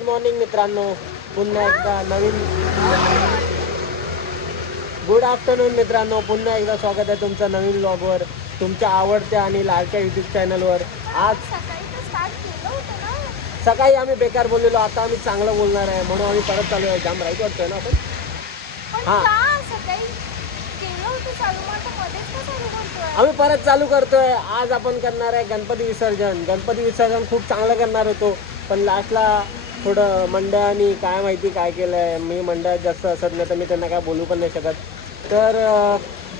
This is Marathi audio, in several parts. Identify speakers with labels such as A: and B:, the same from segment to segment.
A: गुड मॉर्निंग मित्रांनो. पुन्हा एकदा नवीन गुड आफ्टरनून मित्रांनो. पुन्हा एकदा स्वागत आहे तुमचं नवीन ब्लॉगवर तुमच्या आवडत्या आणि लाडक्या यूट्यूब चॅनलवर आज
B: सकाळी
A: आम्ही बेकार बोललेलो आता आम्ही चांगलं बोलणार आहे. म्हणून आम्ही परत चालू आहे. जाम राईट वाटतोय ना आपण?
B: पण
A: हा. आम्ही परत चालू करतोय. आज आपण करणार आहे गणपती विसर्जन. गणपती विसर्जन खूप चांगलं करणार होतो. पण लास्टला थोडं मंडळ आणि काय माहिती काय केलं आहे मी मंडळात जास्त असत नाही तर मी त्यांना काय बोलू पण नाही शकत. तर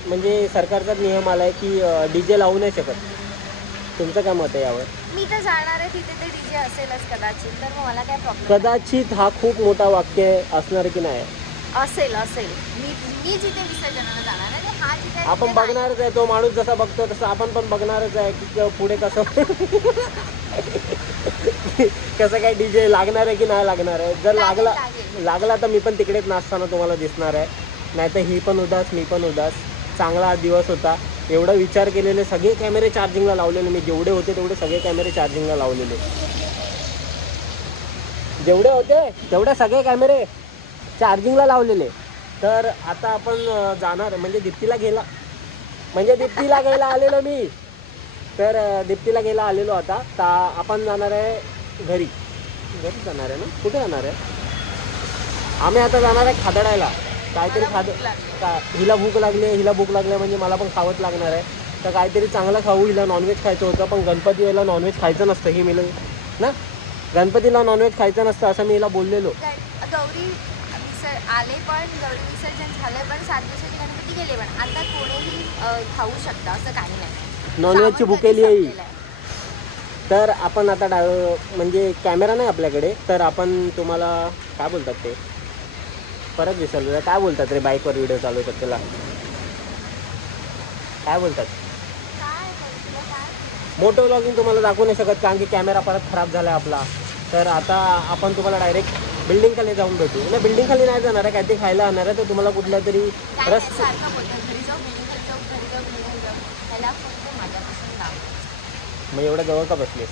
A: म्हणजे सरकारचाच नियम आला आहे की डी जे लावू नाही शकत. तुमचं काय मत आहे यावर?
B: मी तर जाणार आहे तिथे ते डीजे असेलच कदाचित तर मग मला काय प्रॉब्लेम
A: कदाचित हा खूप मोठा वाक्य असणार की नाही?
B: असेल असेल. मी मी जिथे विसर्जनाला जाणार आहे हा जिथे
A: आपण. बघणारच आहे तो माणूस जसा बघतो तसं आपण पण बघणारच आहे की पुढे कसं कसं काय डीजे लागणार आहे की नाही लागणार आहे? जर
B: लागेल,
A: लागला तर मी पण तिकडेच नाचताना तुम्हाला दिसणार आहे. नाहीतर ही पण उदास मी पण उदास. चांगला दिवस होता. एवढा विचार केलेले सगळे कॅमेरे चार्जिंगला लावलेले. मी जेवढे होते तेवढे सगळे कॅमेरे चार्जिंगला लावलेले. जेवढे होते तेवढे सगळे कॅमेरे चार्जिंगला लावलेले. तर आता आपण जाणार म्हणजे दीप्तीला गेला म्हणजे दीप्तीला घ्यायला आलेलो मी. तर दीप्तीला घ्यायला आलेलो आता. ता आपण जाणार आहे घरी. घरी जाणार आहे ना? कुठे जाणार आहे? आम्ही आता जाणार आहे खादडायला. काहीतरी खाद. का हिला भूक लागली आहे हिला भूक लागली आहे म्हणजे मला पण खावंच लागणार आहे. तर काहीतरी चांगलं खाऊ हिला नॉनव्हेज खायचं होतं पण गणपती वेळेला नॉनव्हेज खायचं नसतं ही मिळून. ना? गणपतीला नॉनव्हेज खायचं नसतं असं मी हिला बोललेलो.
B: गौरी आले पण गौरी विसर्जन झालं पण सात दिवसाचे गणपती गेले पण. आता कोणीही खाऊ शकता असं काही नाही.
A: नॉनव्हेजची भुकेली आहे. तर आपण आता डाय म्हणजे कॅमेरा नाही आपल्याकडे तर आपण तुम्हाला काय बोलतात ते? परत विसरलो काय बोलतात रे बाईकवर व्हिडिओ चालवतात त्याला? काय बोलतात? मोटो व्लॉगिंग तुम्हाला दाखवू नाही शकत कारण की कॅमेरा परत खराब झाला आपला. तर आता आपण तुम्हाला डायरेक्ट बिल्डिंग खाली जाऊन भेटू. नाही बिल्डिंग खाली नाही जाणार आहे काहीतरी खायला आणणार आहे तर तुम्हाला कुठल्या तरी रस
B: सारखं बोलतात घरी जाऊ घरी जाऊ घरी जाऊ घरी जाऊ त्याला फक्त माझ्यापासून लांब
A: मग एवढ्या जवळ का बसलेस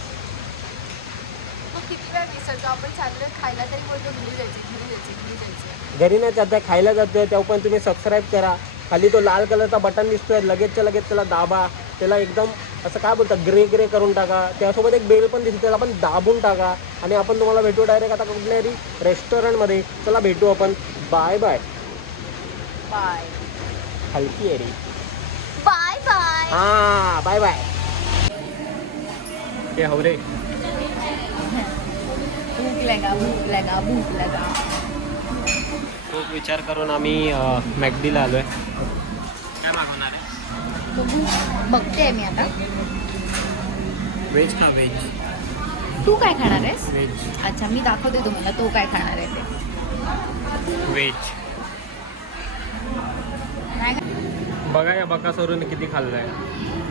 B: मग किती वेळ विसरतो? आपण चाललोय खायला तरी बोलतो घरी जायचं घरी जायचं घरी जायचं
A: घरी नाही जाताय खायला जातोय तेव्हा पण तुम्ही सबस्क्राईब करा. खाली तो लाल कलरचा बटन दिसतोय लगेचच्या लगेच त्याला दाबा. त्याला एकदम असं काय बोलतात ग्रे ग्रे करून टाका. त्यासोबत एक बेल पण दिसते त्याला पण दाबून टाका. आणि आपण तुम्हाला भेटू डायरेक्ट आता कुठल्या तरी रेस्टॉरंटमध्ये चला भेटू आपण. बाय बाय
B: बाय
A: हलकी आहे रे.
B: बाय बाय
A: हा बाय बाय ते हवरे
B: भूक लगा भूक लगा भूक लगा।
A: खूप विचार करून आम्ही मॅकडीला आलोय. काय मागवणार आहे?
B: बघते मी आता.
A: व्हेज का व्हेज
B: तू काय खाणार आहेस?
A: व्हेज
B: अच्छा मी दाखवते तुम्हाला तो काय खाणार आहे ते.
A: व्हेज
B: का?
A: बघा या बकासवरून किती खाल्लंय.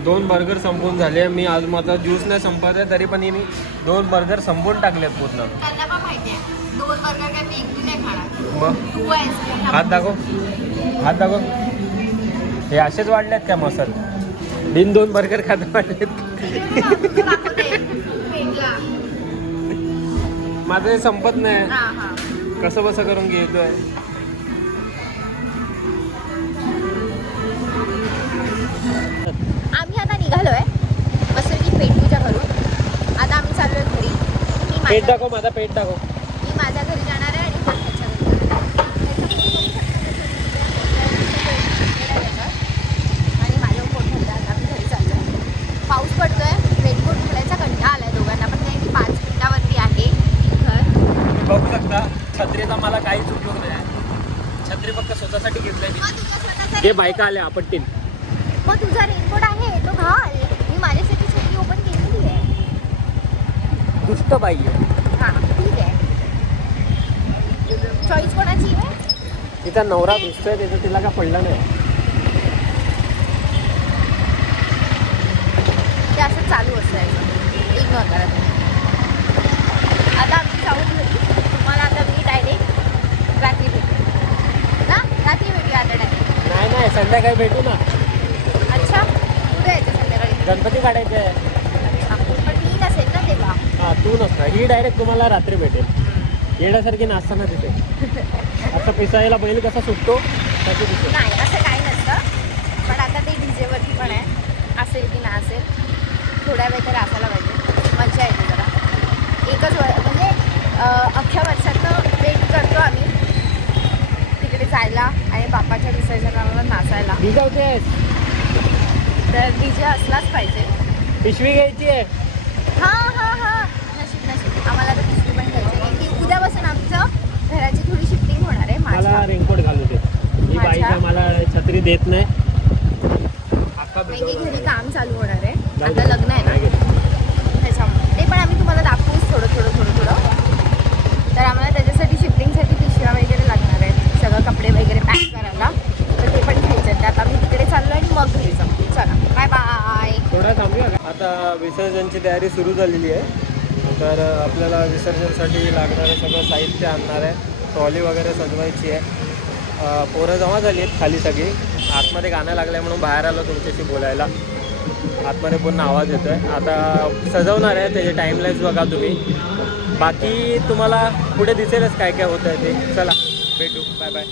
A: दोन बर्गर संपवून झाले. मी आज माझा ज्यूस नाही संपत आहे तरी पण हिने दोन बर्गर संपवून टाकलेत पूर्ण.
B: त्यांना पण माहिती आहे. दोन बर्गर काय मी एकटी नाही खाणार.
A: मग? हात दाखव. हात दाखव. हे असेच वाढलेत काय मसल? बिन दोन बर्गर खात वाढलेत. माझं हे संपत नाही. कसं बसं करून घेतोय?
B: आम्ही आता निघालोय. मस्त की पेटूच्या घरून. आता आम्ही चाललोय घरी. मी
A: पेट
B: माझ्या
A: दाखव माझा पेट दाखव.
B: मी माझ्या घरी जाणार आहे आणि पण ह्याच्या घरी जाणार आहे. आणि आता आम्ही घरी चाललोय. पाऊस पडतोय. रेनकोट घालायचा कंटाळा आलाय दोघांना पण काही पाच मिनिटावरती आहे. घर.
A: तुम्ही बघू शकता छत्रीचा मला काहीच उपयोग नाही. छत्री फक्त स्वतःसाठी घेतलाय मी. जे बायका आल्या आपट्टीन
B: मग तुझा रेनकोट आहे तो घाल. मी माझ्यासाठी छत्री ओपन केलेली आहे.
A: दुष्ट बाई आहे.
B: हां ठीक आहे. चॉईस कोणाची आहे?
A: तिचा नवरा दिसतोय त्याचं तिला का पडलं नाही.
B: ते असं चालू असायचं. इग्नोर करा. तुम्ही आता आमची जाऊन घरी. तुम्हाला आता मी डायरेक्ट रात्री भेटू ना? रात्री भेटूया आता डायरेक्ट
A: नाही नाही संध्याकाळी भेटू ना
B: अच्छा कुठे यायचं संध्याकाळी
A: गणपती काढायचे? आहे
B: नसेल ना तेव्हा
A: हा तू नसणार. ही डायरेक्ट तुम्हाला रात्री भेटेल. येण्यासारखी नाचताना तिथे असं पिसायला बैल कसा सुटतो तसे दिसतो
B: नाही असं काही नसतं. पण आता ते डीजेवरती पण आहे. असेल की नाही असेल थोड्या वेळ तरी असायला पाहिजे. मजा येते जरा. एकच व म्हणजे अं, अख्ख्या वर्षाचं वेट करतो आम्ही. तिकडे जायला आणि बापाच्या विसर्जनाला नाचायला.
A: भिजवतेस
B: तर डीजे असलाच पाहिजे.
A: पिशवी घ्यायची आहे.
B: हां हां हां. नशीब नशीब. आम्हाला तर पिशवी पण घ्यायची आहे. की उद्यापासून आमचं घराची थोडी शिफ्टिंग होणार आहे
A: मला
B: माझ्या.
A: रेनकोट घालू दे. बाई
B: माझ्या?
A: मला छत्री देत नाही.
B: घरी. काम चालू होणार आहे.
A: जाऊ
B: आता. लग्न आहे ना
A: नाही घेत.
B: त्याच्यामुळे ते पण आम्ही तुम्हाला दाखवूच थोडं थोडं थोडं थोडं तर आम्हाला त्याच्यासाठी शिफ्टिंगसाठी पिशव्या वगैरे लागणार आहेत सगळं कपडे वगैरे पॅक करायला तर ते पण घ्यायचे आहेत त्यात आम्ही तिकडे चाललो आणि मग घरी जाऊ चला बाय बाय
A: थोडा थांबूया का आता विसर्जनाची तयारी सुरू झालेली आहे. तर आपल्याला विसर्जनसाठी लागणारं सगळं साहित्य आणणार आहे. ट्रॉली वगैरे सजवायची आहे. पोरं जमा झाली आहेत खाली सगळी. आतमध्ये गाणं लागलं आहे म्हणून बाहेर आलो तुमच्याशी बोलायला. आतमध्ये पूर्ण आवाज येतो आहे आता सजवणार आहे त्याचे टाईमलाईन्स बघा तुम्ही. बाकी तुम्हाला पुढे दिसेलच काय काय होतं आहे ते. चला भेटू. Bye bye